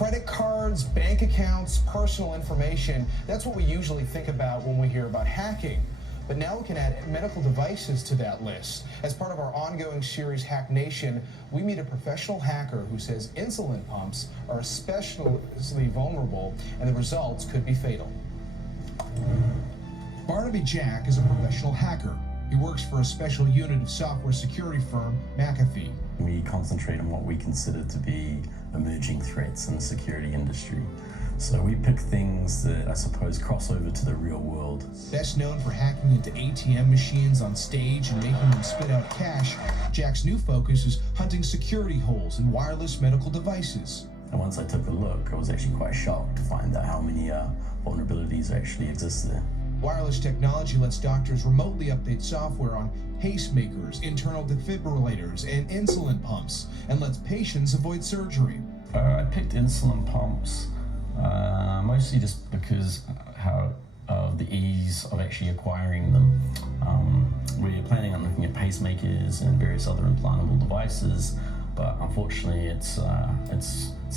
Credit cards, bank accounts, personal information, that's what we usually think about when we hear about hacking. But now we can add medical devices to that list. As part of our ongoing series, Hack Nation, we meet a professional hacker who says insulin pumps are especially vulnerable and the results could be fatal. Barnaby Jack is a professional hacker. He works for a special unit of software security firm, McAfee. We concentrate on what we consider to be emerging threats in the security industry. So we pick things that I suppose cross over to the real world. Best known for hacking into ATM machines on stage and making them spit out cash, Jack's new focus is hunting security holes in wireless medical devices. And once I took a look, I was actually quite shocked to find out how many vulnerabilities actually exist there. Wireless technology lets doctors remotely update software on pacemakers, internal defibrillators, and insulin pumps, and lets patients avoid surgery. I picked insulin pumps mostly just because of the ease of actually acquiring them. We're planning on looking at pacemakers and various other implantable devices, but unfortunately it's a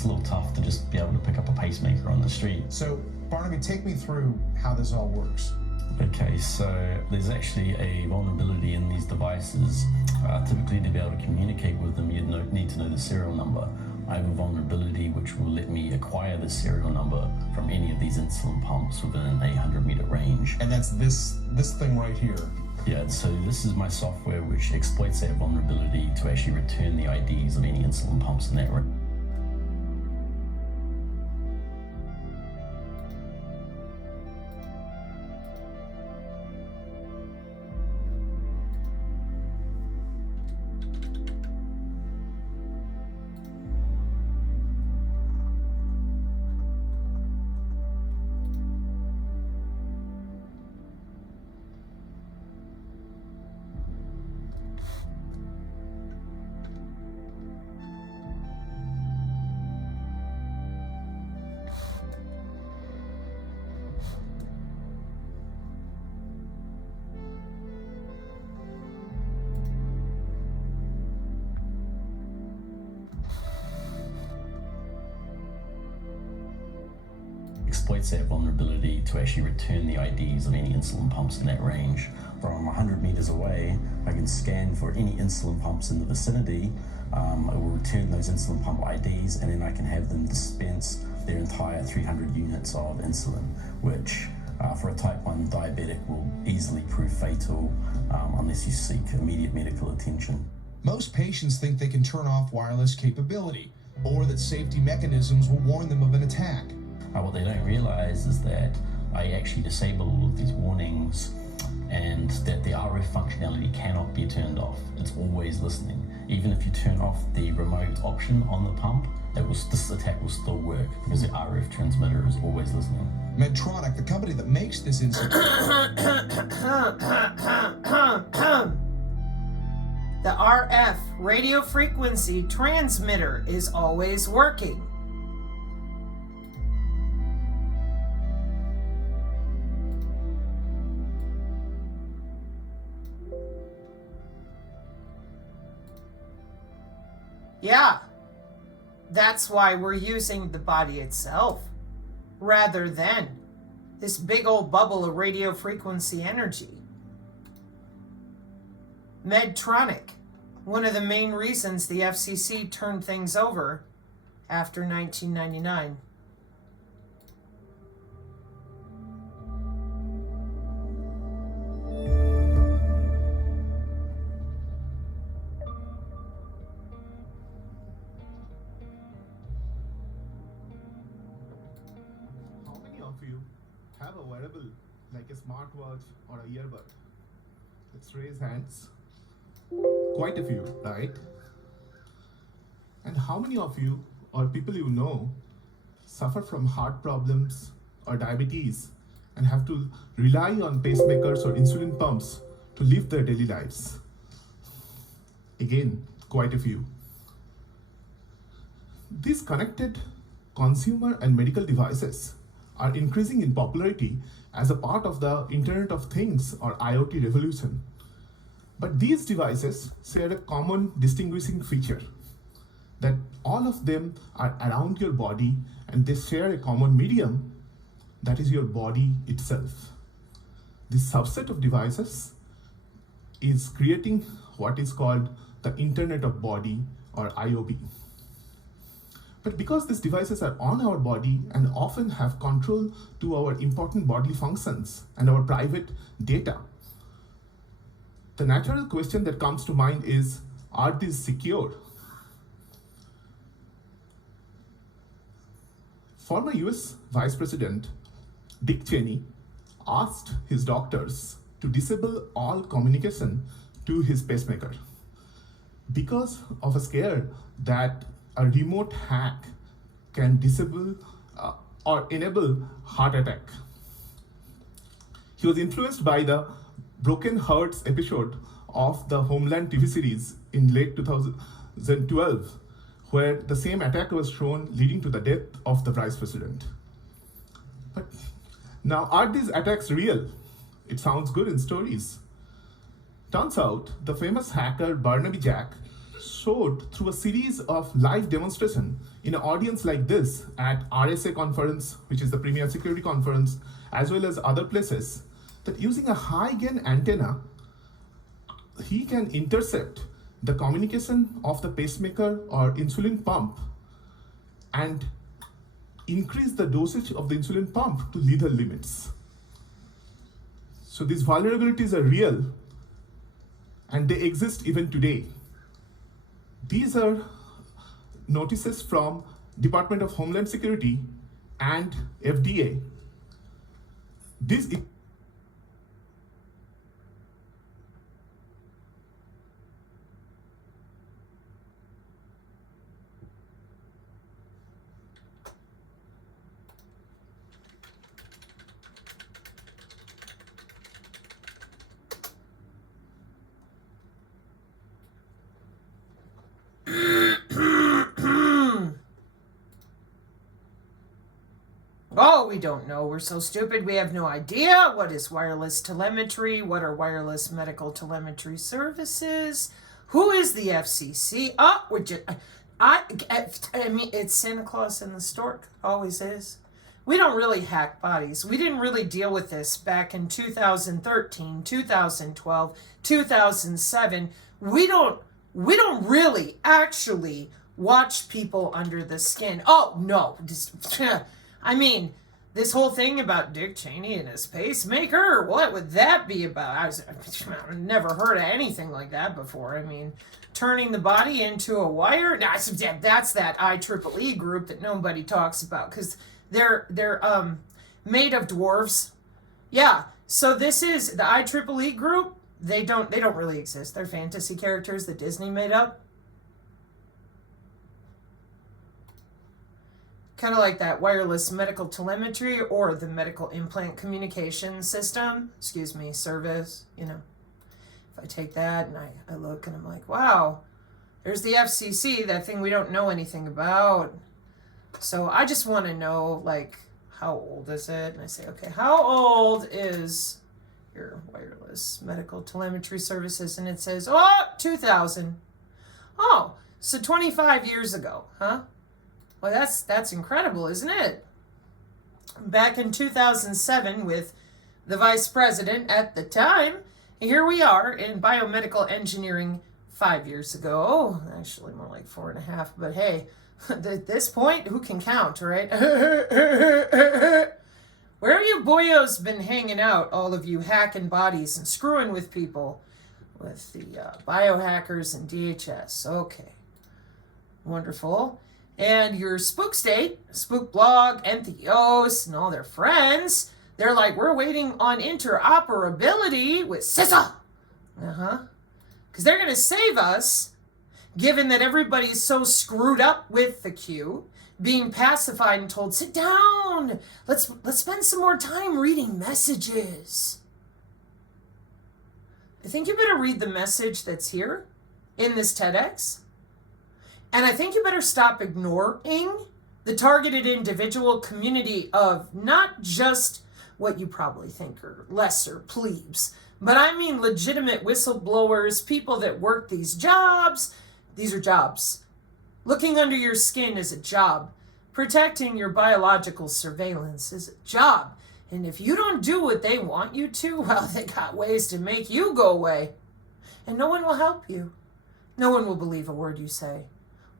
little tough to just be able to pick up a pacemaker on the street. So, Barnaby, take me through how this all works. Okay, so there's actually a vulnerability in these devices. Typically, to be able to communicate with them, you'd need to know the serial number. I have a vulnerability which will let me acquire the serial number from any of these insulin pumps within a 100-meter range. And that's this thing right here. Yeah, so this is my software which exploits that vulnerability to actually return the IDs of any insulin pumps in that range. Exploits that vulnerability to actually return the IDs of any insulin pumps in that range. From 100 meters away, I can scan for any insulin pumps in the vicinity. It will return those insulin pump IDs, and then I can have them dispense their entire 300 units of insulin, which for a type 1 diabetic will easily prove fatal unless you seek immediate medical attention. Most patients think they can turn off wireless capability, or that safety mechanisms will warn them of an attack. What they don't realize is that I actually disable all of these warnings and that the RF functionality cannot be turned off. It's always listening. Even if you turn off the remote option on the pump, this attack will still work because the RF transmitter is always listening. Medtronic, the company that makes this insulin. The RF radio frequency transmitter is always working. Yeah, that's why we're using the body itself, rather than this big old bubble of radio frequency energy. Medtronic, one of the main reasons the FCC turned things over after 1999. You have a wearable like a smartwatch or a earbud? Let's raise hands. Quite a few, right? And how many of you or people you know suffer from heart problems or diabetes and have to rely on pacemakers or insulin pumps to live their daily lives? Again, quite a few. These connected consumer and medical devices are increasing in popularity as a part of the Internet of Things or IoT revolution. But these devices share a common distinguishing feature, that all of them are around your body and they share a common medium, that is your body itself. This subset of devices is creating what is called the Internet of Body, or IOB. But because these devices are on our body and often have control to our important bodily functions and our private data, the natural question that comes to mind is, are these secure? Former US Vice President Dick Cheney asked his doctors to disable all communication to his pacemaker because of a scare that a remote hack can disable or enable heart attack. He was influenced by the Broken Hearts episode of the Homeland TV series in late 2012, where the same attack was shown, leading to the death of the vice president. But now, are these attacks real? It sounds good in stories. Turns out, the famous hacker Barnaby showed through a series of live demonstrations in an audience like this at RSA conference, which is the premier security conference, as well as other places, that using a high gain antenna, he can intercept the communication of the pacemaker or insulin pump and increase the dosage of the insulin pump to lethal limits. So these vulnerabilities are real and they exist even today. These are notices from Department of Homeland Security and FDA. This Oh, we don't know. We're so stupid. We have no idea. What is wireless telemetry? What are wireless medical telemetry services? Who is the FCC? I mean, it's Santa Claus and the stork. Always is. We don't really hack bodies. We didn't really deal with this back in 2013, 2012, 2007. We don't really actually watch people under the skin. Oh, no. I mean, this whole thing about Dick Cheney and his pacemaker, what would that be about? I've never heard of anything like that before. I mean, turning the body into a wire? That's that IEEE group that nobody talks about because they're made of dwarves. Yeah, so this is the IEEE group. They don't really exist. They're fantasy characters that Disney made up. Kind of like that wireless medical telemetry or the medical implant communication system, service, If I take that and I look and I'm like, wow, there's the FCC, that thing we don't know anything about. So I just want to know, how old is it? And I say, okay, how old is your wireless medical telemetry services? And it says, 2000. Oh, so 25 years ago, huh? Well, that's incredible, isn't it? Back in 2007 with the vice president at the time, here we are in biomedical engineering 5 years ago. Actually, more like 4.5, but hey, at this point, who can count, right? Where have you boyos been hanging out, all of you hacking bodies and screwing with people? With the biohackers and DHS. Okay. Wonderful. And your Spook State, Spook Blog, Entheos, and all their friends, they're like, we're waiting on interoperability with CISA. Because they're going to save us, given that everybody's so screwed up with the queue, being pacified and told, sit down, let's spend some more time reading messages. I think you better read the message that's here in this TEDx. And I think you better stop ignoring the targeted individual community of not just what you probably think are lesser plebes, but I mean legitimate whistleblowers, people that work these jobs. These are jobs. Looking under your skin is a job. Protecting your biological surveillance is a job. And if you don't do what they want you to, well, they got ways to make you go away. And no one will help you. No one will believe a word you say.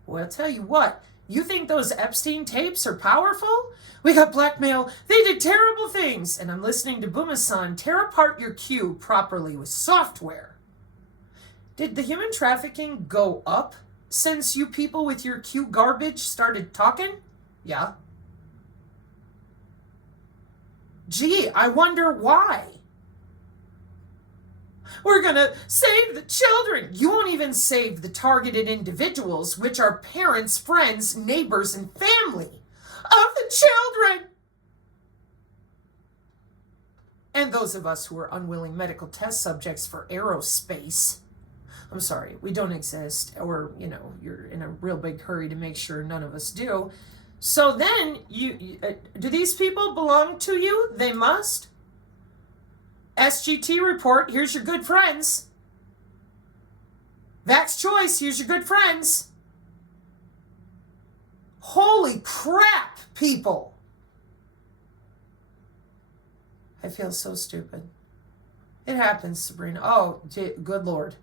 Well, I'll tell you what. You think those Epstein tapes are powerful? We got blackmail. They did terrible things. And I'm listening to Boomasan tear apart your queue properly with software. Did the human trafficking go up since you people with your queue garbage started talking? Yeah. Gee, I wonder why. We're gonna save the children. You won't even save the targeted individuals, which are parents, friends, neighbors, and family of the children. And those of us who are unwilling medical test subjects for aerospace. I'm sorry, we don't exist, or, you're in a real big hurry to make sure none of us do. So then, do these people belong to you? They must. SGT report, here's your good friends. Vax choice, here's your good friends. Holy crap, people. I feel so stupid. It happens, Sabrina. Oh, good Lord.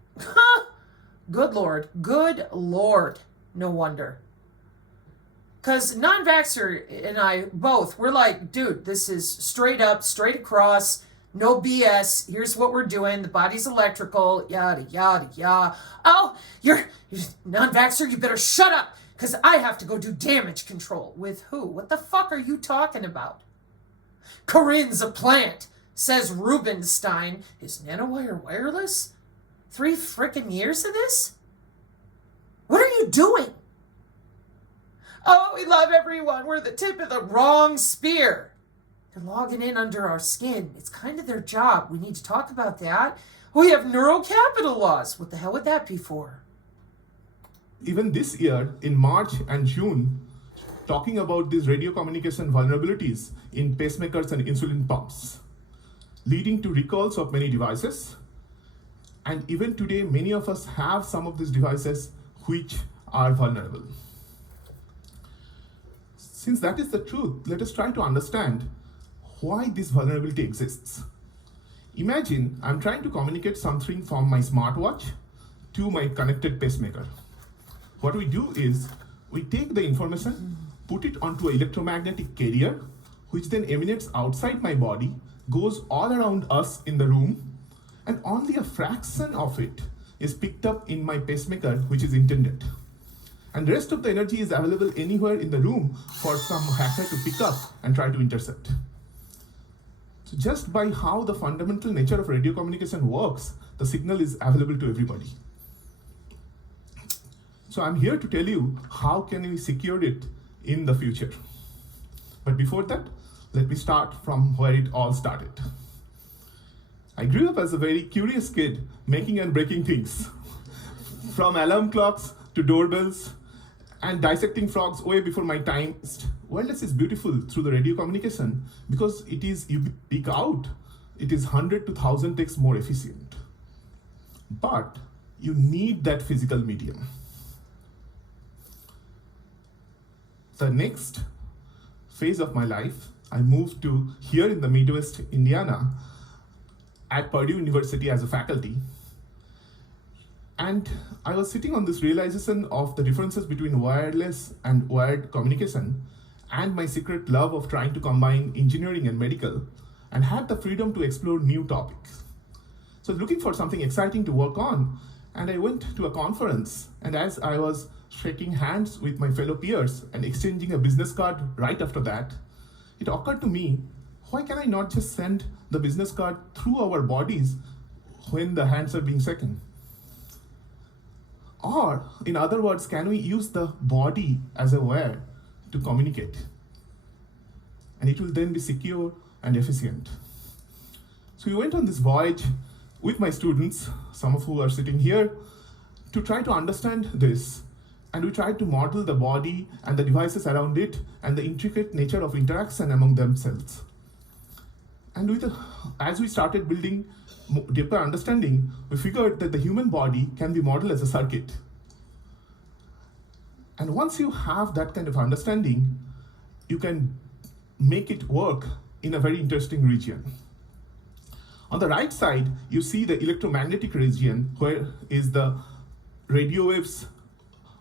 Good Lord. Good Lord. No wonder. Because non-vaxxer and I both, we're like, dude, this is straight up, straight across, no BS. Here's what we're doing. The body's electrical, yada, yada, yada. Oh, you're non-vaxxer, you better shut up, because I have to go do damage control. With who? What the fuck are you talking about? Corinne's a plant, says Rubenstein. Is nanowire wireless? 3 frickin' years of this? What are you doing? Oh, we love everyone. We're the tip of the wrong spear. They're logging in under our skin. It's kind of their job. We need to talk about that. We have neurocapital laws. What the hell would that be for? Even this year, in March and June, talking about these radio communication vulnerabilities in pacemakers and insulin pumps, leading to recalls of many devices. And even today, many of us have some of these devices which are vulnerable. Since that is the truth, let us try to understand why this vulnerability exists. Imagine I'm trying to communicate something from my smartwatch to my connected pacemaker. What we do is we take the information, put it onto an electromagnetic carrier, which then emanates outside my body, goes all around us in the room, and only a fraction of it is picked up in my pacemaker, which is intended. And the rest of the energy is available anywhere in the room for some hacker to pick up and try to intercept. So just by how the fundamental nature of radio communication works, the signal is available to everybody. So I'm here to tell you how can we secure it in the future. But before that, let me start from where it all started. I grew up as a very curious kid, making and breaking things. From alarm clocks to doorbells and dissecting frogs way before my time. Wireless is beautiful through the radio communication because you speak out, it is 100 to 1000x more efficient. But you need that physical medium. The next phase of my life, I moved to here in the Midwest, Indiana, at Purdue University as a faculty. And I was sitting on this realization of the differences between wireless and wired communication and my secret love of trying to combine engineering and medical, and had the freedom to explore new topics. So looking for something exciting to work on, and I went to a conference, and as I was shaking hands with my fellow peers and exchanging a business card right after that, it occurred to me, why can I not just send the business card through our bodies when the hands are being shaken? Or, in other words, can we use the body as a wire to communicate? And it will then be secure and efficient. So we went on this voyage with my students, some of who are sitting here, to try to understand this. And we tried to model the body and the devices around it and the intricate nature of interaction among themselves. And as we started building deeper understanding, we figured that the human body can be modeled as a circuit. And once you have that kind of understanding, you can make it work in a very interesting region. On the right side, you see the electromagnetic region, where is the radio waves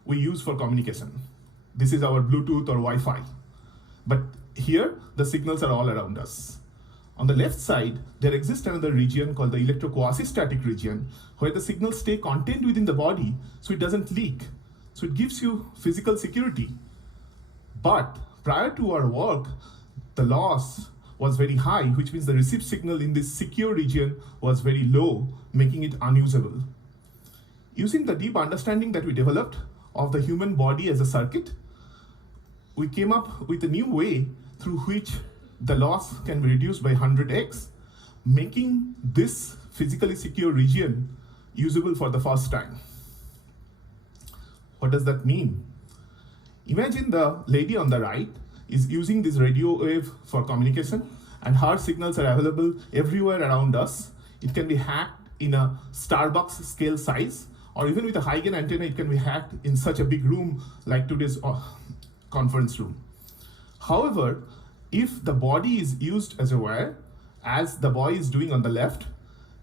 we use for communication. This is our Bluetooth or Wi-Fi. But here, the signals are all around us. On the left side, there exists another region called the electroquasi-static region, where the signals stay contained within the body so it doesn't leak. So it gives you physical security. But prior to our work, the loss was very high, which means the received signal in this secure region was very low, making it unusable. Using the deep understanding that we developed of the human body as a circuit, we came up with a new way through which the loss can be reduced by 100x, making this physically secure region usable for the first time. What does that mean? Imagine the lady on the right is using this radio wave for communication, and her signals are available everywhere around us. It can be hacked in a Starbucks scale size, or even with a high gain antenna, it can be hacked in such a big room like today's conference room. However, if the body is used as a wire, as the boy is doing on the left,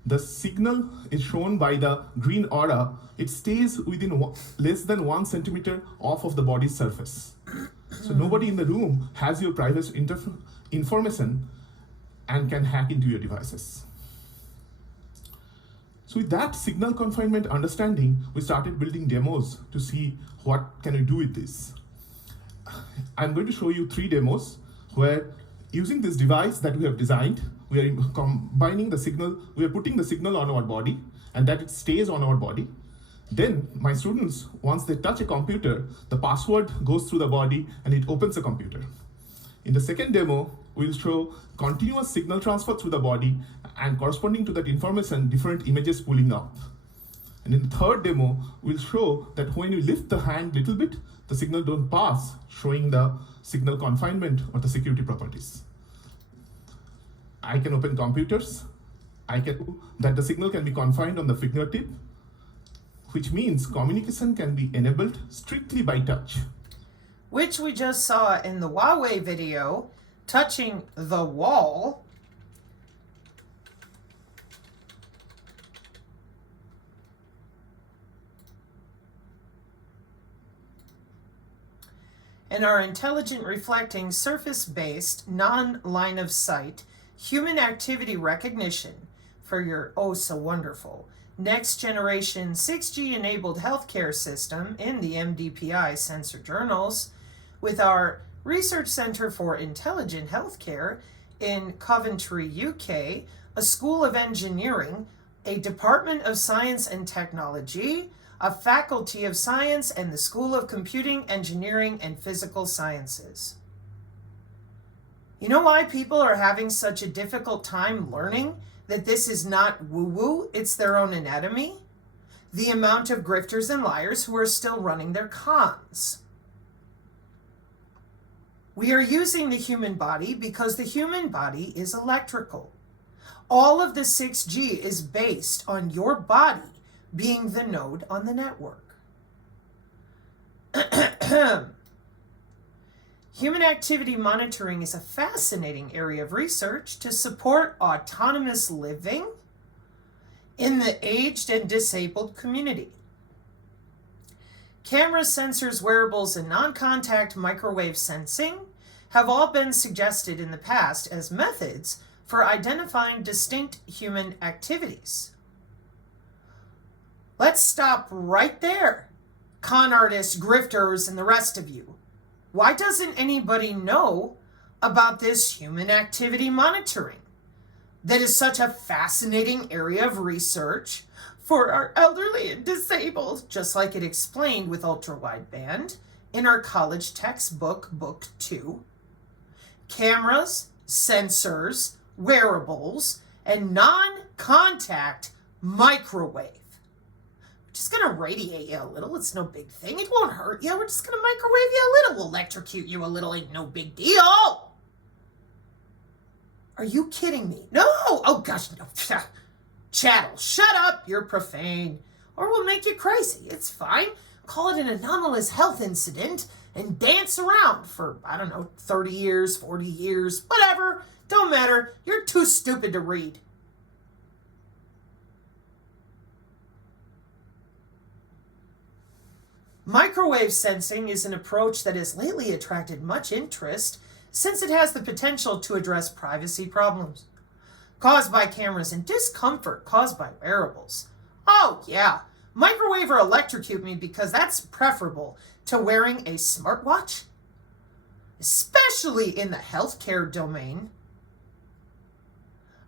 the signal is shown by the green aura. It stays within less than 1 centimeter off of the body's surface. So nobody in the room has your private information and can hack into your devices. So with that signal confinement understanding, we started building demos to see what can we do with this. I'm going to show you 3 demos where, using this device that we have designed, we are combining the signal, we are putting the signal on our body, and that it stays on our body. Then my students, once they touch a computer, the password goes through the body and it opens the computer. In the second demo, we'll show continuous signal transfer through the body, and corresponding to that information, different images pulling up. And in the third demo, we'll show that when you lift the hand little bit, the signal don't pass, showing the signal confinement or the security properties. I can open computers. I can do that the signal can be confined on the fingertip, which means communication can be enabled strictly by touch. Which we just saw in the Huawei video, touching the wall. And our intelligent reflecting surface-based non-line of sight human activity recognition for your oh so wonderful next generation 6G enabled healthcare system in the MDPI sensor journals with our Research Center for Intelligent Healthcare in Coventry, UK, a School of Engineering, a Department of Science and Technology, a Faculty of Science, and the School of Computing, Engineering, and Physical Sciences. You know why people are having such a difficult time learning that this is not woo-woo, it's their own anatomy? The amount of grifters and liars who are still running their cons. We are using the human body because the human body is electrical. All of the 6G is based on your body being the node on the network. Human activity monitoring is a fascinating area of research to support autonomous living in the aged and disabled community. Cameras, sensors, wearables, and non-contact microwave sensing have all been suggested in the past as methods for identifying distinct human activities. Let's stop right there, con artists, grifters, and the rest of you. Why doesn't anybody know about this human activity monitoring that is such a fascinating area of research for our elderly and disabled, just like it explained with ultra-wideband in our college textbook, Book 2? Cameras, sensors, wearables, and non-contact microwave. Just gonna radiate you a little, it's no big thing. It won't hurt you. We're just gonna microwave you a little. We'll electrocute you a little, ain't no big deal. Are you kidding me? No! Oh gosh, no. Chattel, shut up, you're profane. Or we'll make you crazy. It's fine. call it an anomalous health incident, and dance around for, 30 years, 40 years, whatever. Don't matter. You're too stupid to read. Microwave sensing is an approach that has lately attracted much interest since it has the potential to address privacy problems caused by cameras and discomfort caused by wearables. Oh yeah, microwave or electrocute me because that's preferable to wearing a smartwatch, especially in the healthcare domain.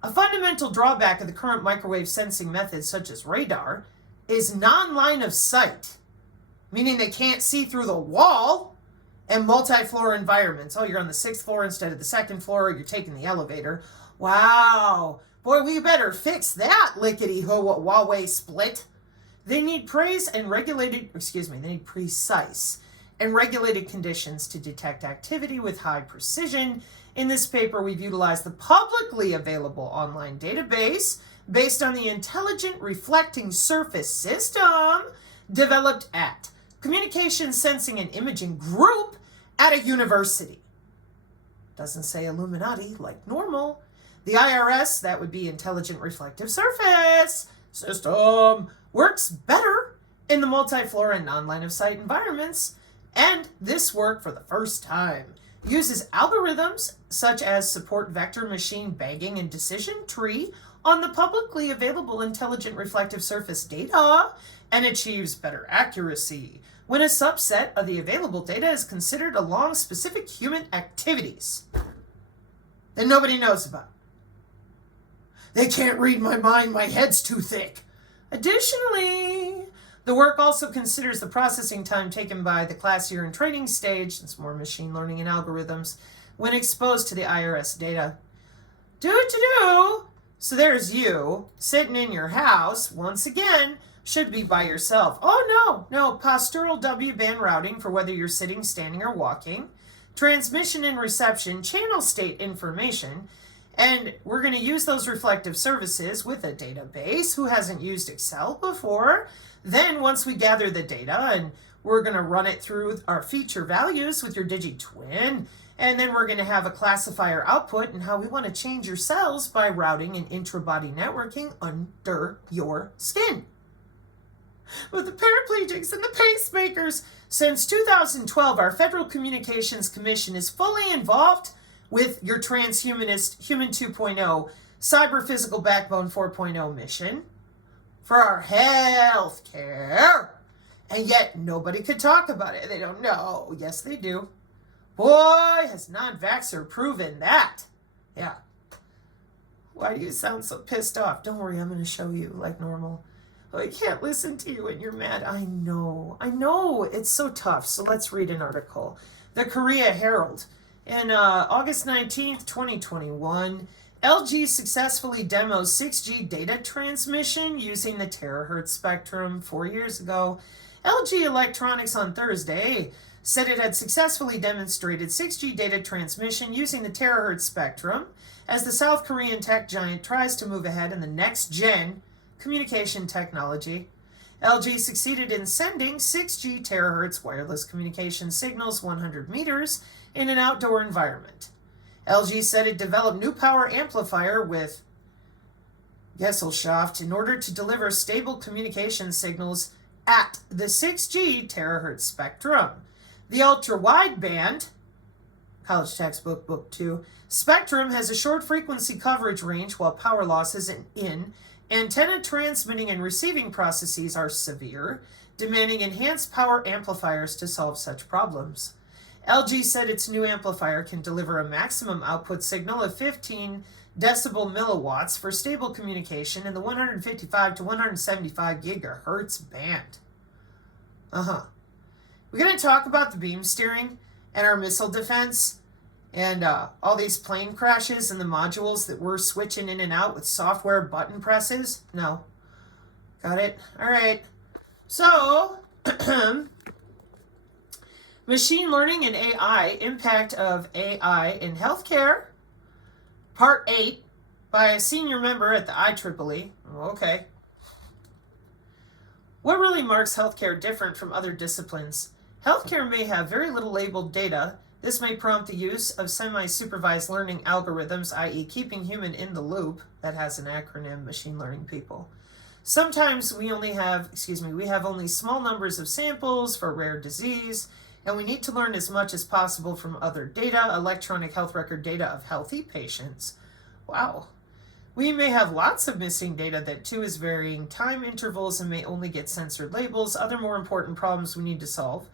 A fundamental drawback of the current microwave sensing methods such as radar is non-line of sight, meaning they can't see through the wall, and multi-floor environments. Oh, you're on the 6th floor instead of the 2nd floor, or you're taking the elevator. Wow. Boy, we better fix that lickety-ho-Huawei split. They need precise and regulated conditions to detect activity with high precision. In this paper, we've utilized the publicly available online database based on the Intelligent Reflecting Surface System developed at Communication Sensing and Imaging Group at a university. Doesn't say Illuminati like normal. The IRS, that would be Intelligent Reflective Surface System, works better in the multi-floor and non-line of sight environments, and this work for the first time uses algorithms such as support vector machine bagging and decision tree on the publicly available Intelligent Reflective Surface data and achieves better accuracy when a subset of the available data is considered along specific human activities that nobody knows about. They can't read my mind, my head's too thick. Additionally, the work also considers the processing time taken by the class year and training stage, it's more machine learning and algorithms, when exposed to the IRS data. So there's you, sitting in your house, once again, should be by yourself. Oh no, postural W-band routing for whether you're sitting, standing, or walking, transmission and reception, channel state information, and we're going to use those reflective services with a database. Who hasn't used Excel before? Then once we gather the data, and we're going to run it through our feature values with your DigiTwin, and then we're going to have a classifier output and how we want to change your cells by routing and intra-body networking under your skin. With the paraplegics and the pacemakers, since 2012, our Federal Communications Commission is fully involved with your transhumanist Human 2.0 Cyber Physical Backbone 4.0 mission for our health care. And yet nobody could talk about it. They don't know. Yes, they do. Boy, has non-vaxxer proven that. Yeah. Why do you sound so pissed off? Don't worry, I'm going to show you like normal. I can't listen to you when you're mad. I know. It's so tough. So let's read an article. The Korea Herald. In August 19th, 2021, LG successfully demos 6G data transmission using the terahertz spectrum 4 years ago. LG Electronics on Thursday said it had successfully demonstrated 6G data transmission using the terahertz spectrum as the South Korean tech giant tries to move ahead in the next-gen communication technology. LG succeeded in sending 6G terahertz wireless communication signals 100 meters in an outdoor environment. LG said it developed new power amplifier with Gesellschaft in order to deliver stable communication signals at the 6G terahertz spectrum. The ultra-wideband, college textbook, book 2, spectrum has a short frequency coverage range while power losses in antenna transmitting and receiving processes are severe, demanding enhanced power amplifiers to solve such problems. LG said its new amplifier can deliver a maximum output signal of 15 decibel milliwatts for stable communication in the 155 to 175 gigahertz band. We're going to talk about the beam steering and our missile defense and all these plane crashes and the modules that we're switching in and out with software button presses? No. Got it? All right. So, machine learning and AI, impact of AI in healthcare, part 8, by a senior member at the IEEE. Okay. What really marks healthcare different from other disciplines? Healthcare may have very little labeled data. This may prompt the use of semi-supervised learning algorithms, i.e. keeping human in the loop. That has an acronym, machine learning people. Sometimes we have only small numbers of samples for rare disease, and we need to learn as much as possible from other data, electronic health record data of healthy patients. Wow. We may have lots of missing data that too is varying time intervals and may only get censored labels. Other more important problems we need to solve.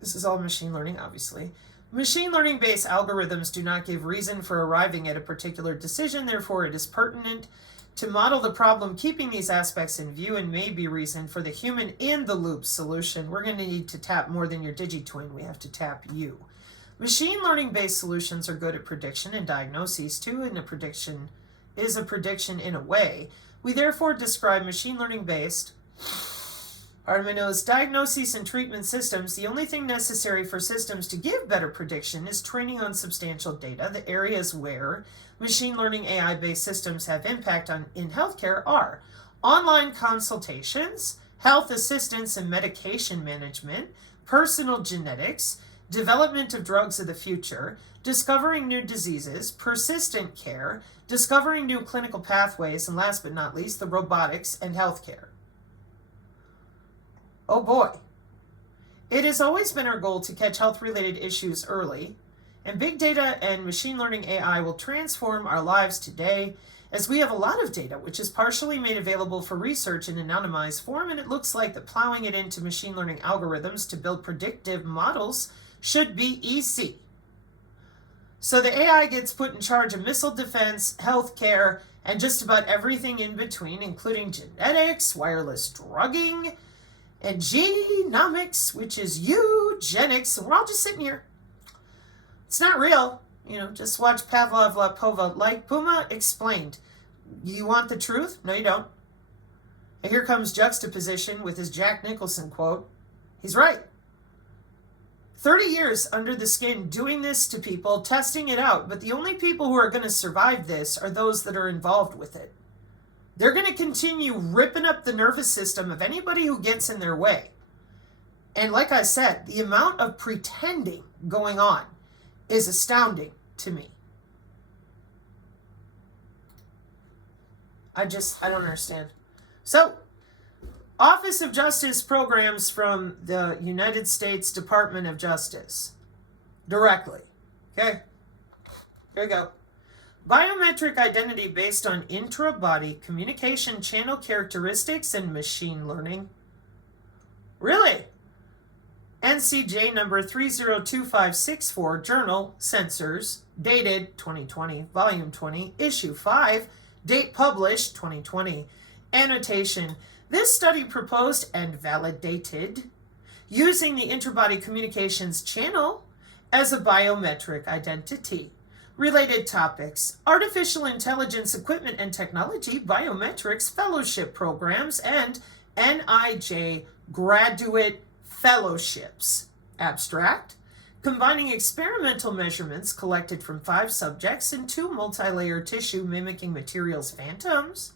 This is all machine learning, obviously. Machine learning-based algorithms do not give reason for arriving at a particular decision, therefore it is pertinent to model the problem keeping these aspects in view and may be reason for the human in the loop solution. We're going to need to tap more than your digitwin. We have to tap you. Machine learning-based solutions are good at prediction and diagnoses too, and a prediction is a prediction in a way. We therefore describe machine learning-based diagnoses and treatment systems. The only thing necessary for systems to give better prediction is training on substantial data. The areas where machine learning AI-based systems have impact in healthcare are online consultations, health assistance and medication management, personal genetics, development of drugs of the future, discovering new diseases, persistent care, discovering new clinical pathways, and last but not least, the robotics and healthcare. Oh boy. It has always been our goal to catch health-related issues early, and big data and machine learning AI will transform our lives today as we have a lot of data which is partially made available for research in anonymized form, and it looks like that plowing it into machine learning algorithms to build predictive models should be easy. So the AI gets put in charge of missile defense, healthcare, and just about everything in between, including genetics, wireless drugging, and genomics, which is eugenics. We're all just sitting here. It's not real. Just watch Pavlov La Pova like Puma explained. You want the truth? No, you don't. And here comes juxtaposition with his Jack Nicholson quote. He's right. 30 years under the skin doing this to people, testing it out, but the only people who are going to survive this are those that are involved with it. They're going to continue ripping up the nervous system of anybody who gets in their way. And like I said, the amount of pretending going on is astounding to me. I don't understand. So, Office of Justice programs from the United States Department of Justice. Directly. Okay? Here we go. Biometric identity based on intra-body communication channel characteristics and machine learning. Really? NCJ number 302564, Journal, Sensors, dated 2020, Volume 20, Issue 5, date published 2020. Annotation. This study proposed and validated using the intra-body communications channel as a biometric identity. Related topics: artificial intelligence equipment and technology, biometrics, fellowship programs, and NIJ graduate fellowships. Abstract: combining experimental measurements collected from 5 subjects and 2 multi-layer tissue mimicking materials phantoms.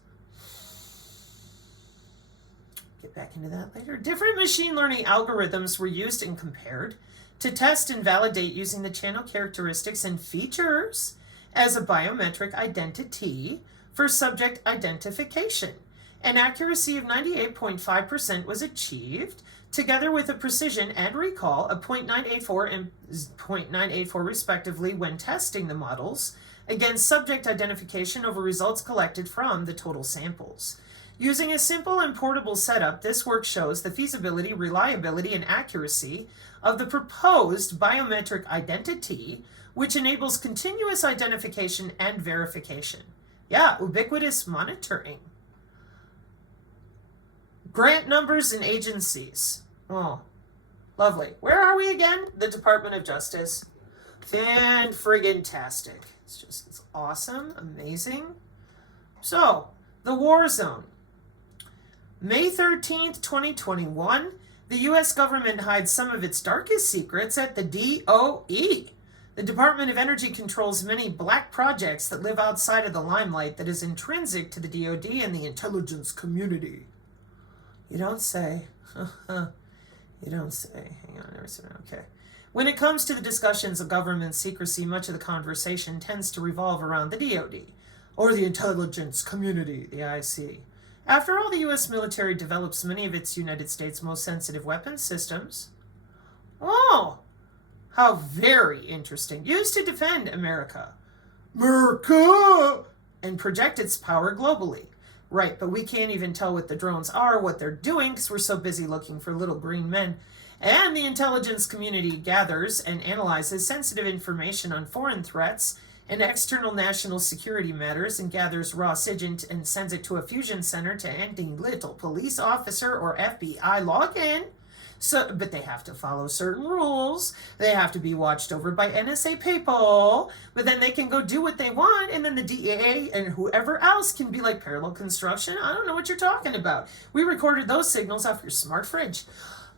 Get back into that later. Different machine learning algorithms were used and compared to test and validate using the channel characteristics and features as a biometric identity for subject identification. An accuracy of 98.5% was achieved, together with a precision and recall of 0.984 and 0.984 respectively when testing the models against subject identification over results collected from the total samples. Using a simple and portable setup, this work shows the feasibility, reliability, and accuracy of the proposed biometric identity, which enables continuous identification and verification. Yeah, ubiquitous monitoring. Grant numbers and agencies. Oh, lovely. Where are we again? The Department of Justice. Fan-friggin-tastic. It's awesome, amazing. So, the war zone. May 13th, 2021, the U.S. government hides some of its darkest secrets at the DOE. The Department of Energy controls many black projects that live outside of the limelight that is intrinsic to the DoD and the intelligence community. You don't say. You don't say. Hang on, okay. When it comes to the discussions of government secrecy, much of the conversation tends to revolve around the DoD, or the intelligence community, the IC. After all, the U.S. military develops many of its United States' most sensitive weapons systems. Oh, how very interesting. Used to defend America. America! And project its power globally. Right, but we can't even tell what the drones are, what they're doing, because we're so busy looking for little green men. And the intelligence community gathers and analyzes sensitive information on foreign threats and external national security matters and gathers raw SIGINT and sends it to a fusion center to any little police officer or FBI login. So, but they have to follow certain rules. They have to be watched over by NSA people. But then they can go do what they want, and then the DEA and whoever else can be like, parallel construction. I don't know what you're talking about. We recorded those signals off your smart fridge.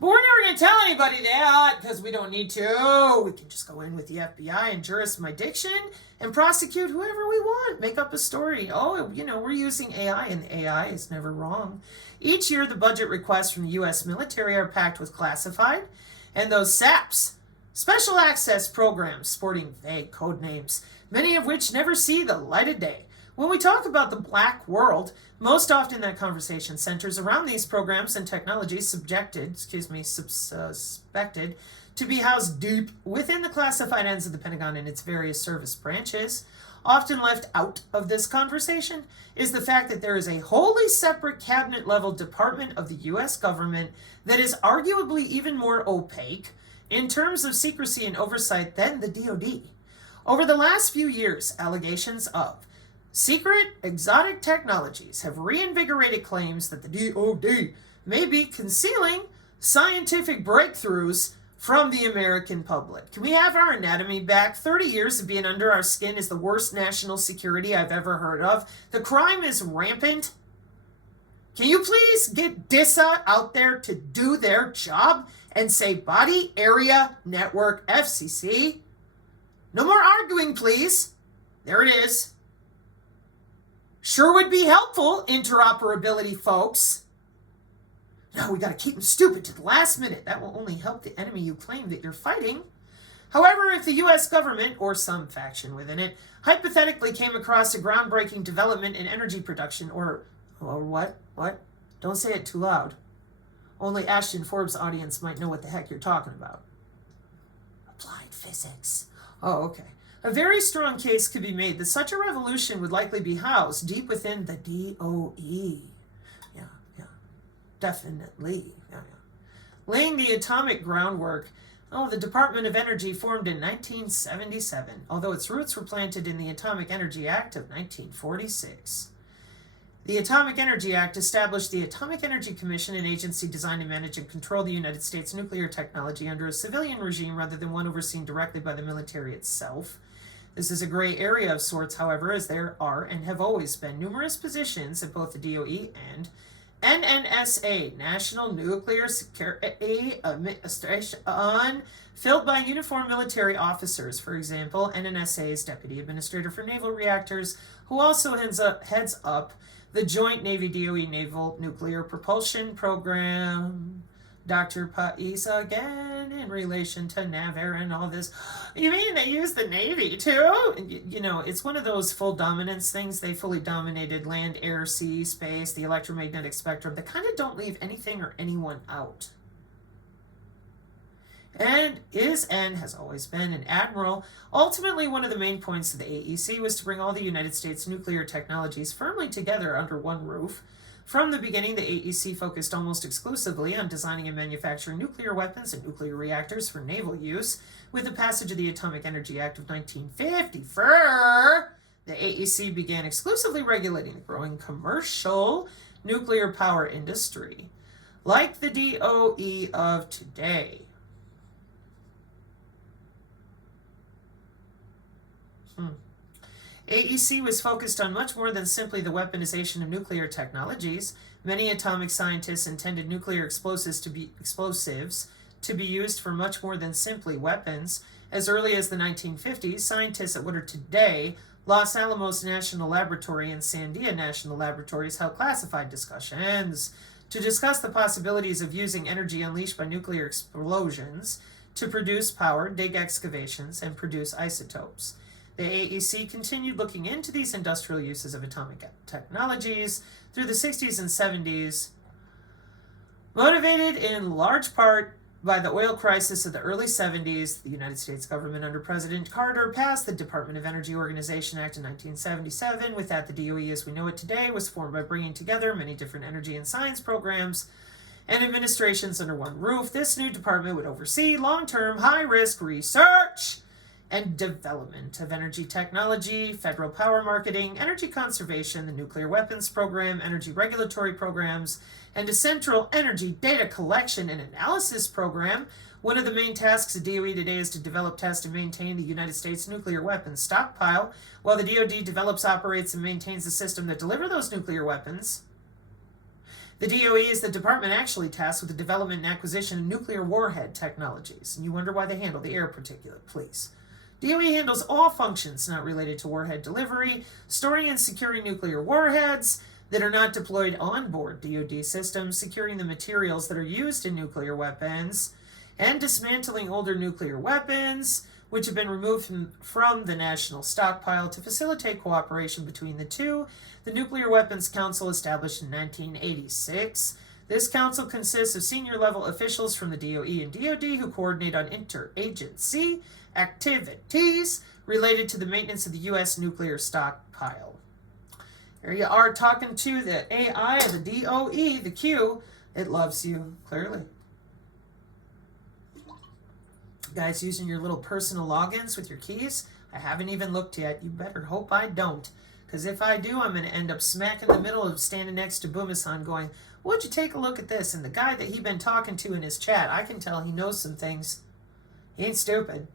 But we're never going to tell anybody that because we don't need to. We can just go in with the FBI and jurisdiction and prosecute whoever we want. Make up a story. Oh, we're using AI, and the AI is never wrong. Each year, the budget requests from the U.S. military are packed with classified, and those SAPs, Special Access Programs, sporting vague code names, many of which never see the light of day. When we talk about the black world, most often that conversation centers around these programs and technologies suspected to be housed deep within the classified ends of the Pentagon and its various service branches. Often left out of this conversation is the fact that there is a wholly separate cabinet-level department of the U.S. government that is arguably even more opaque in terms of secrecy and oversight than the DoD. Over the last few years, allegations of secret, exotic technologies have reinvigorated claims that the DoD may be concealing scientific breakthroughs from the American public. Can we have our anatomy back? 30 years of being under our skin is the worst national security I've ever heard of. The crime is rampant. Can you please get DISA out there to do their job and say Body Area Network FCC? No more arguing, please. There it is. Sure would be helpful, interoperability folks. No, we got to keep them stupid to the last minute. That will only help the enemy you claim that you're fighting. However, if the U.S. government, or some faction within it, hypothetically came across a groundbreaking development in energy production, or what? Don't say it too loud. Only Ashton Forbes' audience might know what the heck you're talking about. Applied physics. Oh, okay. A very strong case could be made that such a revolution would likely be housed deep within the DOE. Definitely. Laying the atomic groundwork. The Department of Energy formed in 1977, although its roots were planted in the Atomic Energy Act of 1946. The Atomic Energy Act established the Atomic Energy Commission, an agency designed to manage and control the United States nuclear technology under a civilian regime rather than one overseen directly by the military itself. This is a gray area of sorts, however, as there are and have always been numerous positions at both the DOE and NNSA, National Nuclear Security Administration, filled by uniformed military officers. For example, NNSA's Deputy Administrator for Naval Reactors, who also heads up the Joint Navy-DOE Naval Nuclear Propulsion Program. Dr. Pais again in relation to NAVAIR and all this. You mean they use the Navy too? It's one of those full dominance things. They fully dominated land, air, sea, space, the electromagnetic spectrum. They kind of don't leave anything or anyone out. And has always been an admiral. Ultimately, one of the main points of the AEC was to bring all the United States nuclear technologies firmly together under one roof. From the beginning, the AEC focused almost exclusively on designing and manufacturing nuclear weapons and nuclear reactors for naval use. With the passage of the Atomic Energy Act of 1954, the AEC began exclusively regulating the growing commercial nuclear power industry, like the DOE of today. AEC was focused on much more than simply the weaponization of nuclear technologies. Many atomic scientists intended nuclear explosives to be used for much more than simply weapons. As early as the 1950s, scientists at what are today Los Alamos National Laboratory and Sandia National Laboratories held classified discussions to discuss the possibilities of using energy unleashed by nuclear explosions to produce power, dig excavations, and produce isotopes. The AEC continued looking into these industrial uses of atomic technologies through the 60s and 70s, motivated in large part by the oil crisis of the early 70s. The United States government under President Carter passed the Department of Energy Organization Act in 1977. With that, the DOE as we know it today was formed by bringing together many different energy and science programs and administrations under one roof. This new department would oversee long-term, high-risk research and development of energy technology, federal power marketing, energy conservation, the nuclear weapons program, energy regulatory programs, and a central energy data collection and analysis program. One of the main tasks of DOE today is to develop, test, and maintain the United States nuclear weapons stockpile, while the DoD develops, operates, and maintains the system that deliver those nuclear weapons. The DOE is the department actually tasked with the development and acquisition of nuclear warhead technologies. And you wonder why they handle the air particulate, please. DOE handles all functions not related to warhead delivery, storing and securing nuclear warheads that are not deployed on board DoD systems, securing the materials that are used in nuclear weapons, and dismantling older nuclear weapons, which have been removed from the national stockpile to facilitate cooperation between the two. The Nuclear Weapons Council, established in 1986. This council consists of senior-level officials from the DOE and DoD who coordinate on interagency activities related to the maintenance of the U.S. nuclear stockpile. Here you are talking to the AI, the DOE, the Q. It loves you, clearly. Guys using your little personal logins with your keys? I haven't even looked yet. You better hope I don't. Because if I do, I'm going to end up smack in the middle of standing next to Boomasan going, would you take a look at this? And the guy that he'd been talking to in his chat, I can tell he knows some things. He ain't stupid.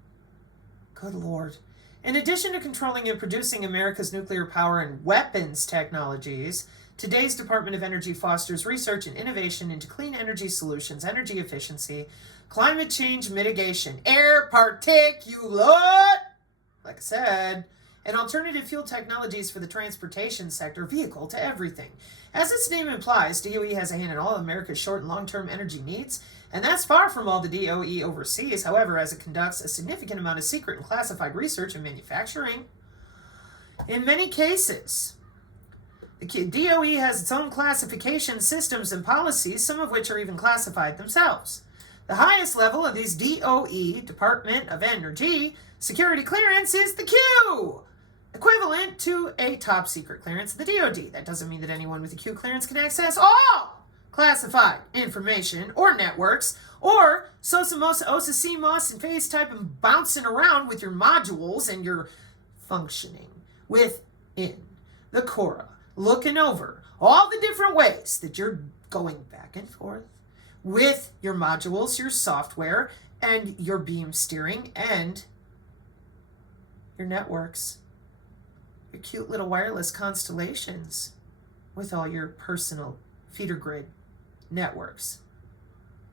Good Lord. In addition to controlling and producing America's nuclear power and weapons technologies, today's Department of Energy fosters research and innovation into clean energy solutions, energy efficiency, climate change mitigation, air particulate, like I said, and alternative fuel technologies for the transportation sector, vehicle to everything. As its name implies, DOE has a hand in all of America's short and long-term energy needs, and that's far from all the DOE oversees. However, as it conducts a significant amount of secret and classified research and manufacturing, in many cases, the DOE has its own classification systems and policies, some of which are even classified themselves. The highest level of these DOE, Department of Energy, security clearance is the Q, equivalent to a top secret clearance of the DoD. That doesn't mean that anyone with a Q clearance can access all classified information or networks, or Sosamosa, Osa, CMOS, and face type and bouncing around with your modules and your functioning within the Cora, looking over all the different ways that you're going back and forth with your modules, your software, and your beam steering, and your networks, your cute little wireless constellations with all your personal feeder grid networks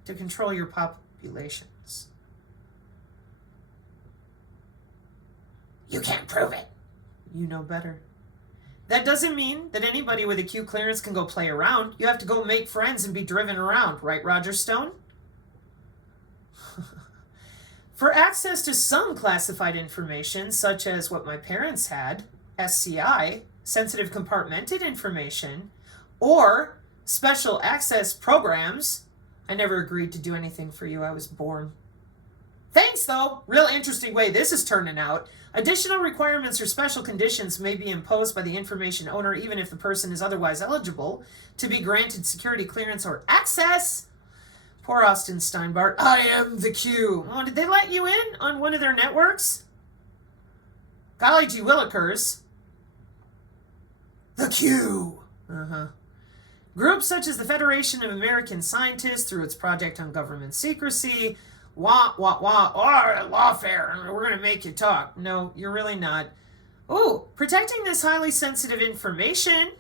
to control your populations. You can't prove it. You know better. That doesn't mean that anybody with a Q clearance can go play around. You have to go make friends and be driven around, right, Roger Stone? For access to some classified information, such as what my parents had, SCI, sensitive compartmented information, or special access programs, I never agreed to do anything for you. I was born. Thanks, though. Real interesting way this is turning out. Additional requirements or special conditions may be imposed by the information owner, even if the person is otherwise eligible to be granted security clearance or access. Poor Austin Steinbart. I am the Q. Oh, did they let you in on one of their networks? Golly gee willikers. The Q. Groups such as the Federation of American Scientists, through its Project on Government Secrecy, lawfare, we're going to make you talk. No, you're really not. Ooh, protecting this highly sensitive information,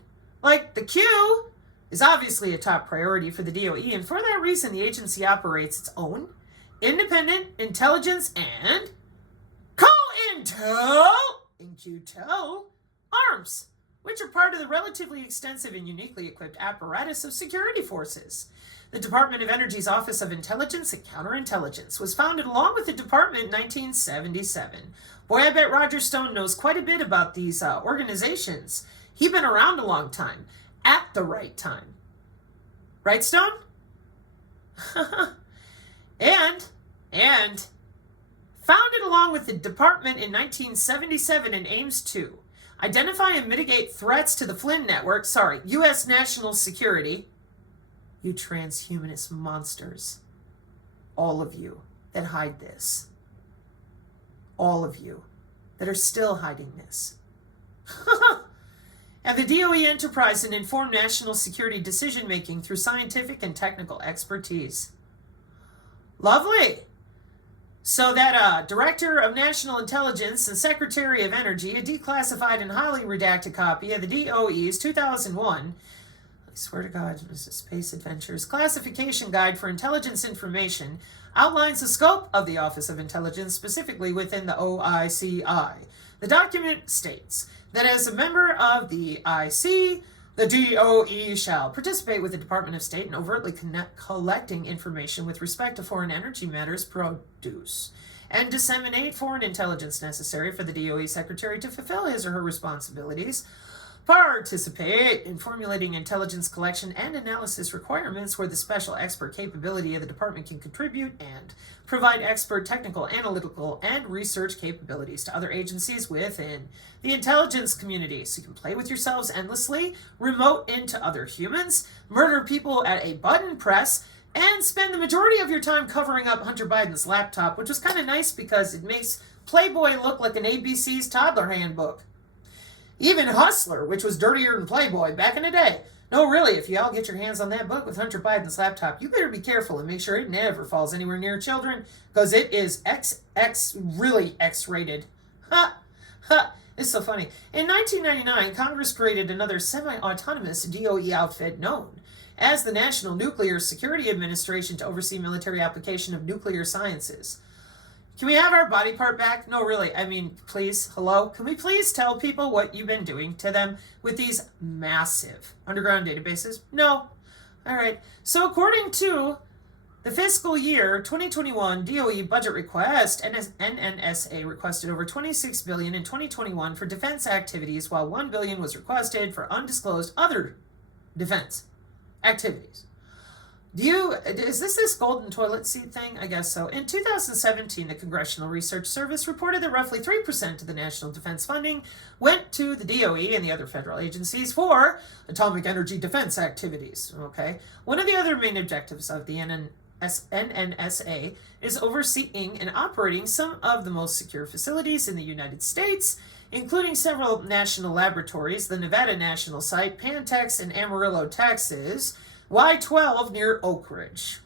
like the Q, is obviously a top priority for the DOE, and for that reason, the agency operates its own independent intelligence and COINTEL, in QTEL, arms. which are part of the relatively extensive and uniquely equipped apparatus of security forces. The Department of Energy's Office of Intelligence and Counterintelligence was founded along with the department in 1977. Boy, I bet Roger Stone knows quite a bit about these organizations. He's been around a long time, at the right time. Right, Stone? and founded along with the department in 1977 and aims to identify and mitigate threats to the Flynn Network, U.S. national security. You transhumanist monsters. All of you that hide this. All of you that are still hiding this. And the DOE enterprise and inform national security decision-making through scientific and technical expertise. Lovely. So that Director of National Intelligence and Secretary of Energy, a declassified and highly redacted copy of the DOE's 2001, I swear to God, it was a Space Adventures Classification Guide for Intelligence Information, outlines the scope of the Office of Intelligence, specifically within the OICI. The document states that as a member of the IC, the DOE shall participate with the Department of State in overtly collecting information with respect to foreign energy matters, produce and disseminate foreign intelligence necessary for the DOE Secretary to fulfill his or her responsibilities, participate in formulating intelligence collection and analysis requirements where the special expert capability of the department can contribute, and provide expert technical, analytical, and research capabilities to other agencies within the intelligence community. So you can play with yourselves endlessly, remote into other humans, murder people at a button press, and spend the majority of your time covering up Hunter Biden's laptop, which was kind of nice because it makes Playboy look like an ABC's toddler handbook. Even Hustler, which was dirtier than Playboy back in the day. No, really, if you all get your hands on that book with Hunter Biden's laptop, you better be careful and make sure it never falls anywhere near children, because it is really X-rated. Ha! Ha! It's so funny. In 1999, Congress created another semi-autonomous DOE outfit known as the National Nuclear Security Administration to oversee military application of nuclear sciences. Can we have our body part back? No, really. I mean, please, hello? Can we please tell people what you've been doing to them with these massive underground databases? No. All right. So according to the fiscal year 2021 DOE budget request, NNSA requested over $26 billion in 2021 for defense activities, while $1 billion was requested for undisclosed other defense activities. Is this golden toilet seat thing? I guess so. In 2017, the Congressional Research Service reported that roughly 3% of the national defense funding went to the DOE and the other federal agencies for atomic energy defense activities. Okay. One of the other main objectives of the NNSA is overseeing and operating some of the most secure facilities in the United States, including several national laboratories, the Nevada National Site, Pantex in Amarillo, Texas, Y-12 near Oak Ridge,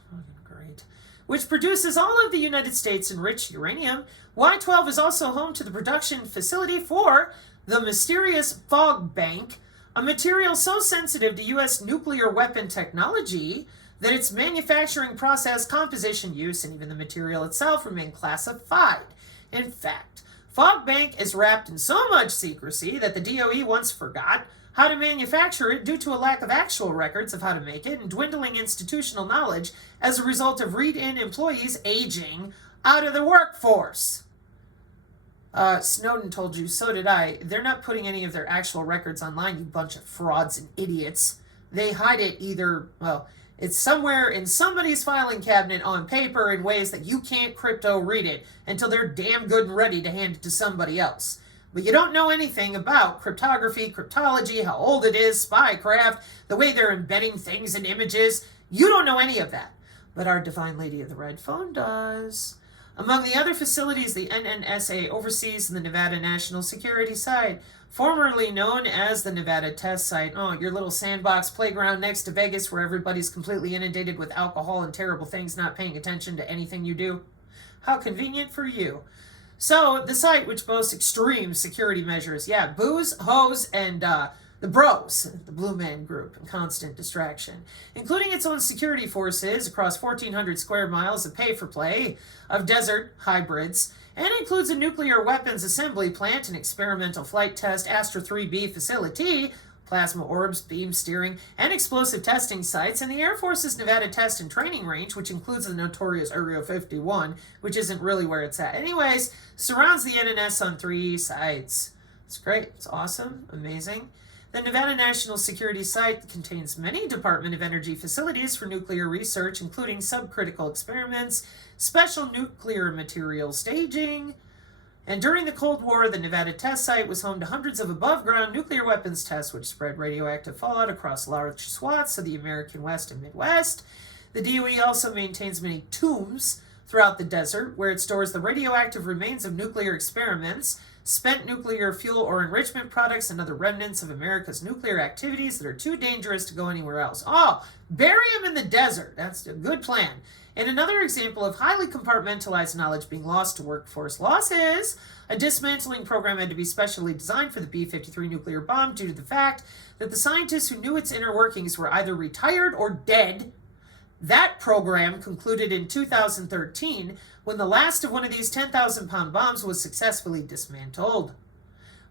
great, which produces all of the United States enriched uranium. Y-12 is also home to the production facility for the mysterious fog bank, a material so sensitive to U.S. nuclear weapon technology that its manufacturing process, composition, use, and even the material itself remain classified. In fact, fog bank is wrapped in so much secrecy that the DOE once forgot how to manufacture it due to a lack of actual records of how to make it and dwindling institutional knowledge as a result of read-in employees aging out of the workforce. Snowden told you, so did I. They're not putting any of their actual records online, you bunch of frauds and idiots. They hide it either, it's somewhere in somebody's filing cabinet on paper in ways that you can't crypto read it until they're damn good and ready to hand it to somebody else. But you don't know anything about cryptography, cryptology, how old it is, spycraft, the way they're embedding things in images. You don't know any of that. But our Divine Lady of the Red Phone does. Among the other facilities the NNSA oversees the Nevada National Security Site, formerly known as the Nevada Test Site. Oh, your little sandbox playground next to Vegas where everybody's completely inundated with alcohol and terrible things, not paying attention to anything you do. How convenient for you. So, the site, which boasts extreme security measures, booze, hose, and the bros, the Blue Man Group, in constant distraction, including its own security forces across 1,400 square miles of pay-for-play of desert hybrids, and includes a nuclear weapons assembly plant, an experimental flight test, Astra 3B facility, plasma orbs, beam steering, and explosive testing sites, and the Air Force's Nevada Test and Training Range, which includes the notorious Area 51, which isn't really where it's at. Anyways, surrounds the NNS on 3 sites. It's great. It's awesome. Amazing. The Nevada National Security Site contains many Department of Energy facilities for nuclear research, including subcritical experiments, special nuclear material staging, and during the Cold War, the Nevada Test Site was home to hundreds of above-ground nuclear weapons tests, which spread radioactive fallout across large swaths of the American West and Midwest. The DOE also maintains many tombs throughout the desert, where it stores the radioactive remains of nuclear experiments, spent nuclear fuel or enrichment products, and other remnants of America's nuclear activities that are too dangerous to go anywhere else. Oh, bury them in the desert. That's a good plan. And another example of highly compartmentalized knowledge being lost to workforce losses, a dismantling program had to be specially designed for the B-53 nuclear bomb due to the fact that the scientists who knew its inner workings were either retired or dead. That program concluded in 2013 when the last of one of these 10,000-pound bombs was successfully dismantled.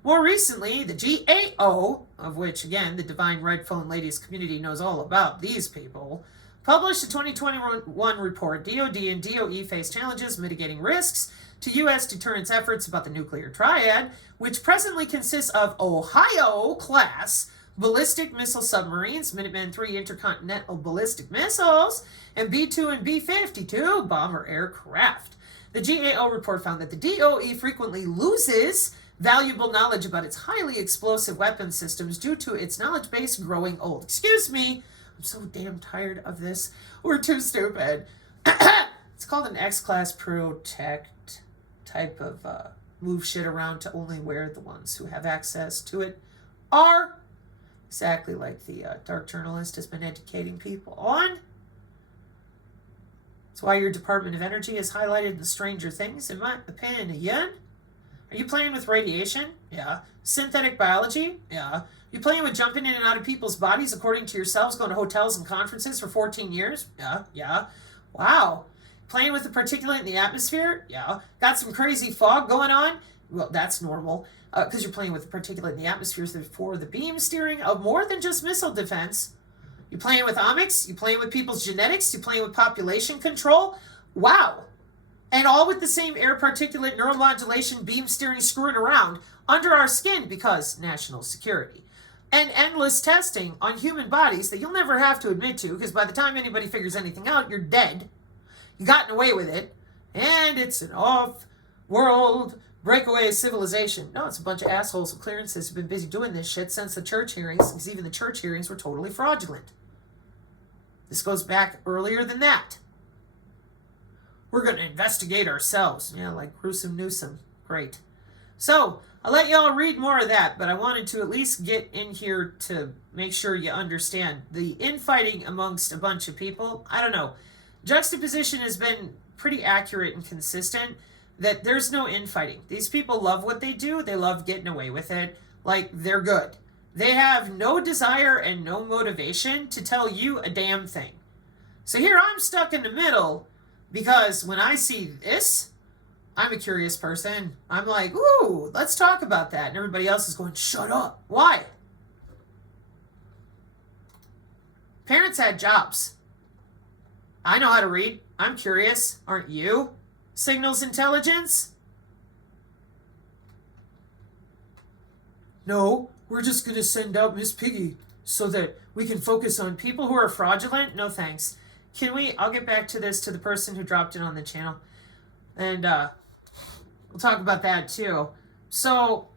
More recently, the GAO, of which, again, the Divine Red Phone Ladies community knows all about these people, published a 2021 report, DoD and DOE face challenges mitigating risks to U.S. deterrence efforts about the nuclear triad, which presently consists of Ohio-class ballistic missile submarines, Minuteman III intercontinental ballistic missiles, and B-2 and B-52 bomber aircraft. The GAO report found that the DOE frequently loses valuable knowledge about its highly explosive weapon systems due to its knowledge base growing old. Excuse me. I'm so damn tired of this. We're too stupid. It's called an X-Class Protect type of move shit around to only where the ones who have access to it are. Exactly like the Dark Journalist has been educating people on. That's why your Department of Energy is highlighted in Stranger Things, in my opinion. Are you playing with radiation? Yeah. Synthetic biology? Yeah. You playing with jumping in and out of people's bodies according to yourselves, going to hotels and conferences for 14 years? Yeah. Wow. Playing with the particulate in the atmosphere? Yeah. Got some crazy fog going on? Well, that's normal, because you're playing with the particulate in the atmosphere for the beam steering of more than just missile defense. You playing with omics? You playing with people's genetics? You playing with population control? Wow. And all with the same air particulate neuromodulation beam steering screwing around under our skin because national security. And endless testing on human bodies that you'll never have to admit to, because by the time anybody figures anything out, you're dead. You gotten away with it, and it's an off-world breakaway civilization. No, it's a bunch of assholes with clearances who've been busy doing this shit since the church hearings, because even the church hearings were totally fraudulent. This goes back earlier than that. We're going to investigate ourselves. Yeah, like Gruesome Newsom. Great. So, I'll let y'all read more of that, but I wanted to at least get in here to make sure you understand. The infighting amongst a bunch of people, I don't know. Juxtaposition has been pretty accurate and consistent that there's no infighting. These people love what they do. They love getting away with it. Like, they're good. They have no desire and no motivation to tell you a damn thing. So here I'm stuck in the middle because when I see this, I'm a curious person. I'm like, ooh, let's talk about that. And everybody else is going, shut up. Why? Parents had jobs. I know how to read. I'm curious. Aren't you? Signals intelligence? No, we're just going to send out Miss Piggy so that we can focus on people who are fraudulent. No thanks. I'll get back to this to the person who dropped it on the channel. And, we'll talk about that too. So,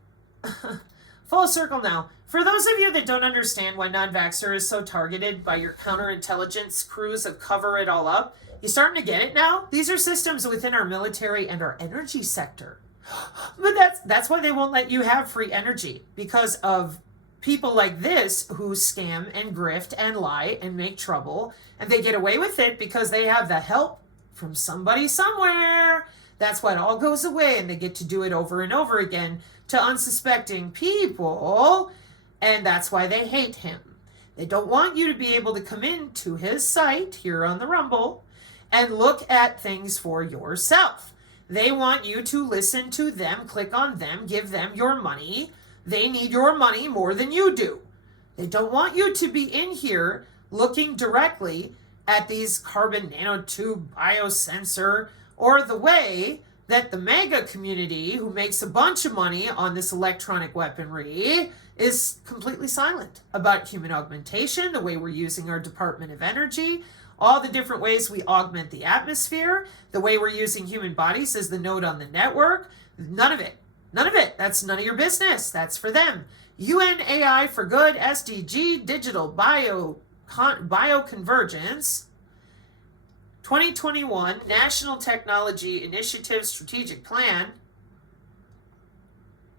full circle now. For those of you that don't understand why non-vaxxer is so targeted by your counterintelligence crews that cover it all up, you starting to get it now? These are systems within our military and our energy sector. But that's why they won't let you have free energy, because of people like this who scam and grift and lie and make trouble, and they get away with it because they have the help from somebody somewhere. That's why it all goes away, and they get to do it over and over again to unsuspecting people. And that's why they hate him. They don't want you to be able to come into his site here on the Rumble and look at things for yourself. They want you to listen to them, click on them, give them your money. They need your money more than you do. They don't want you to be in here looking directly at these carbon nanotube biosensor, or the way that the MAGA community, who makes a bunch of money on this electronic weaponry, is completely silent about human augmentation, the way we're using our Department of Energy, all the different ways we augment the atmosphere, the way we're using human bodies as the node on the network. None of it. None of it. That's none of your business. That's for them. UN AI for Good, SDG, Digital Bioconvergence, 2021 National Technology Initiative Strategic Plan.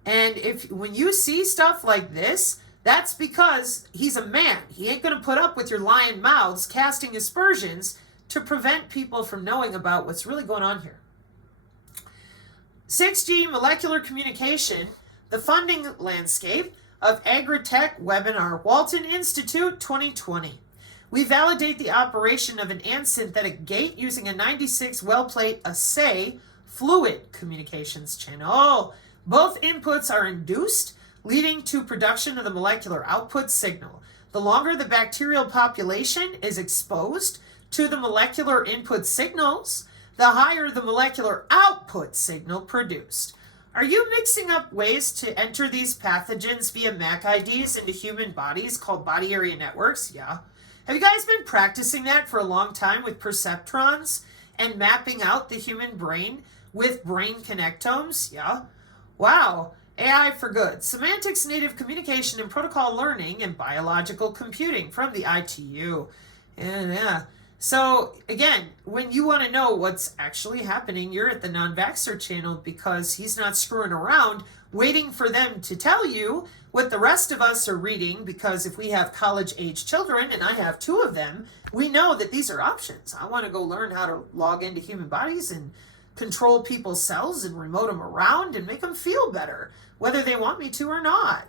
And when you see stuff like this, that's because he's a man. He ain't going to put up with your lying mouths casting aspersions to prevent people from knowing about what's really going on here. 6G Molecular Communication, the Funding Landscape of Agritech Webinar, Walton Institute 2020. We validate the operation of an synthetic gate using a 96 well plate assay fluid communications channel. Both inputs are induced, leading to production of the molecular output signal. The longer the bacterial population is exposed to the molecular input signals, the higher the molecular output signal produced. Are you mixing up ways to enter these pathogens via MAC IDs into human bodies called body area networks? Yeah. Have you guys been practicing that for a long time with perceptrons and mapping out the human brain with brain connectomes? Yeah. Wow. AI for Good. Semantics, Native Communication, and Protocol Learning and Biological Computing from the ITU. Yeah. So, again, when you want to know what's actually happening, you're at the non-vaxxer channel, because he's not screwing around waiting for them to tell you what the rest of us are reading, because if we have college-age children, and I have 2 of them, we know that these are options. I want to go learn how to log into human bodies and control people's cells and remote them around and make them feel better, whether they want me to or not.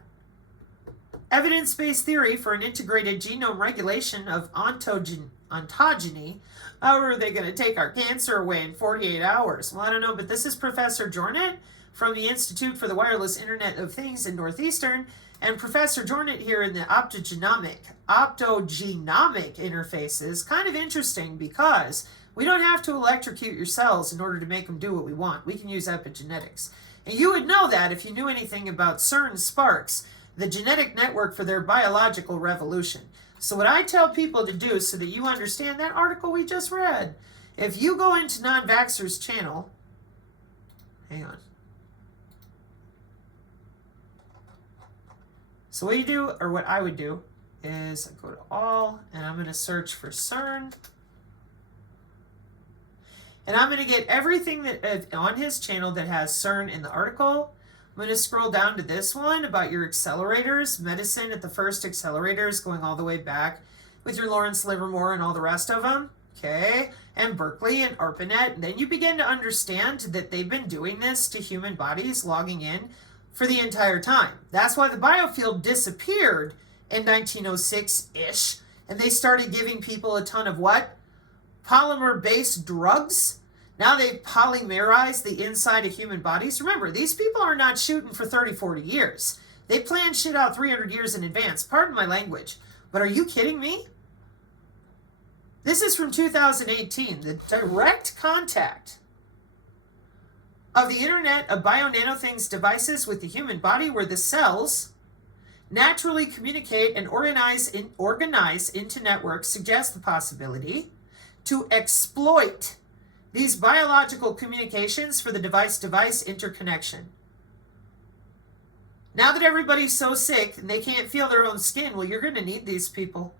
Evidence-based theory for an integrated genome regulation of ontogeny. How are they going to take our cancer away in 48 hours? Well, I don't know, but this is Professor Jornet from the Institute for the Wireless Internet of Things in Northeastern, and Professor Jornet here in the optogenomic interfaces. Kind of interesting, because we don't have to electrocute your cells in order to make them do what we want. We can use epigenetics. And you would know that if you knew anything about CERN sparks, the genetic network for their biological revolution. So what I tell people to do, so that you understand that article we just read, if you go into Non-Vaxxer's channel, hang on. So what you do, or what I would do, is I go to all, and I'm going to search for CERN. And I'm going to get everything that on his channel that has CERN in the article. I'm going to scroll down to this one about your accelerators, medicine at the first accelerators, going all the way back with your Lawrence Livermore and all the rest of them. Okay, and Berkeley and ARPANET. And then you begin to understand that they've been doing this to human bodies, logging in for the entire time. That's why the biofield disappeared in 1906-ish, and they started giving people a ton of what? Polymer-based drugs. Now they've polymerized the inside of human bodies. Remember, these people are not shooting for 30, 40 years. They plan shit out 300 years in advance. Pardon my language. But are you kidding me? This is from 2018. The direct contact of the Internet of Bio-Nanothings devices with the human body, where the cells naturally communicate and organize into networks, suggests the possibility to exploit these biological communications for the device-device interconnection. Now that everybody's so sick and they can't feel their own skin, well, you're going to need these people.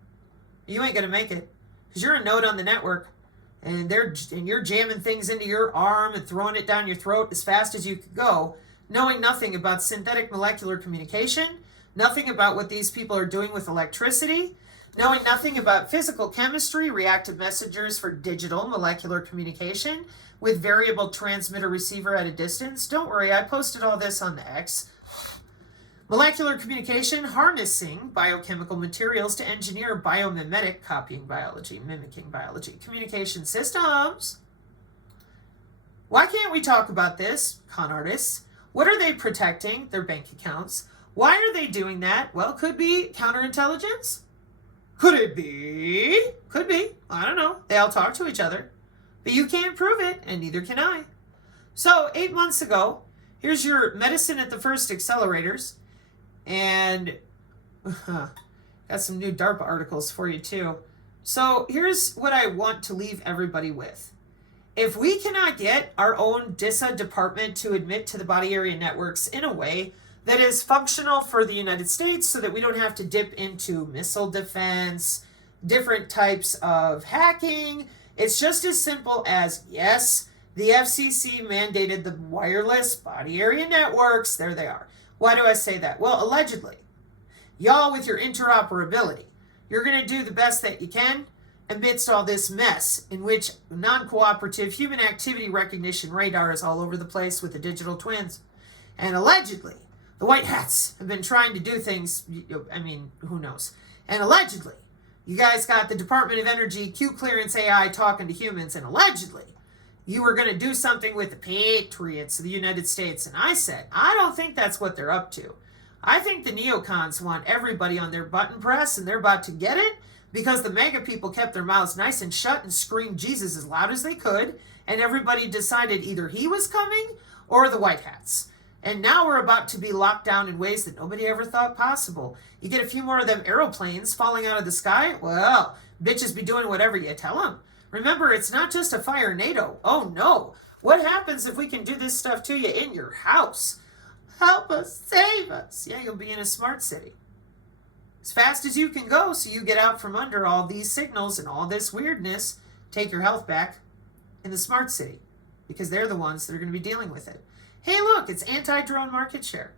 You ain't going to make it, because you're a node on the network, and you're jamming things into your arm and throwing it down your throat as fast as you could go, knowing nothing about synthetic molecular communication, nothing about what these people are doing with electricity, knowing nothing about physical chemistry, reactive messengers for digital molecular communication with variable transmitter receiver at a distance. Don't worry, I posted all this on the X. Molecular communication, harnessing biochemical materials to engineer biomimetic, copying biology, mimicking biology, communication systems. Why can't we talk about this, con artists? What are they protecting? Their bank accounts. Why are they doing that? Well, could be counterintelligence. Could it be? Could be. I don't know. They all talk to each other. But you can't prove it, and neither can I. So, 8 months ago, here's your medicine at the first accelerators. And got some new DARPA articles for you, too. So, here's what I want to leave everybody with. If we cannot get our own DISA department to admit to the body area networks in a way that is functional for the United States so that we don't have to dip into missile defense, different types of hacking, it's just as simple as, yes, the FCC mandated the wireless body area networks. There they are. Why do I say that? Well, allegedly, y'all with your interoperability, you're going to do the best that you can amidst all this mess in which non-cooperative human activity recognition radar is all over the place with the digital twins. And allegedly, the white hats have been trying to do things, I mean, who knows? And allegedly, you guys got the Department of Energy Q clearance AI talking to humans, and allegedly, you were going to do something with the patriots of the United States. And I said, I don't think that's what they're up to. I think the neocons want everybody on their button press, and they're about to get it because the MAGA people kept their mouths nice and shut and screamed Jesus as loud as they could, and everybody decided either he was coming or the white hats. And now we're about to be locked down in ways that nobody ever thought possible. You get a few more of them aeroplanes falling out of the sky, well, bitches be doing whatever you tell them. Remember, it's not just a fire NATO. Oh no. What happens if we can do this stuff to you in your house? Help us, save us. Yeah, you'll be in a smart city. As fast as you can go so you get out from under all these signals and all this weirdness, take your health back in the smart city because they're the ones that are going to be dealing with it. Hey, look, it's anti-drone market share.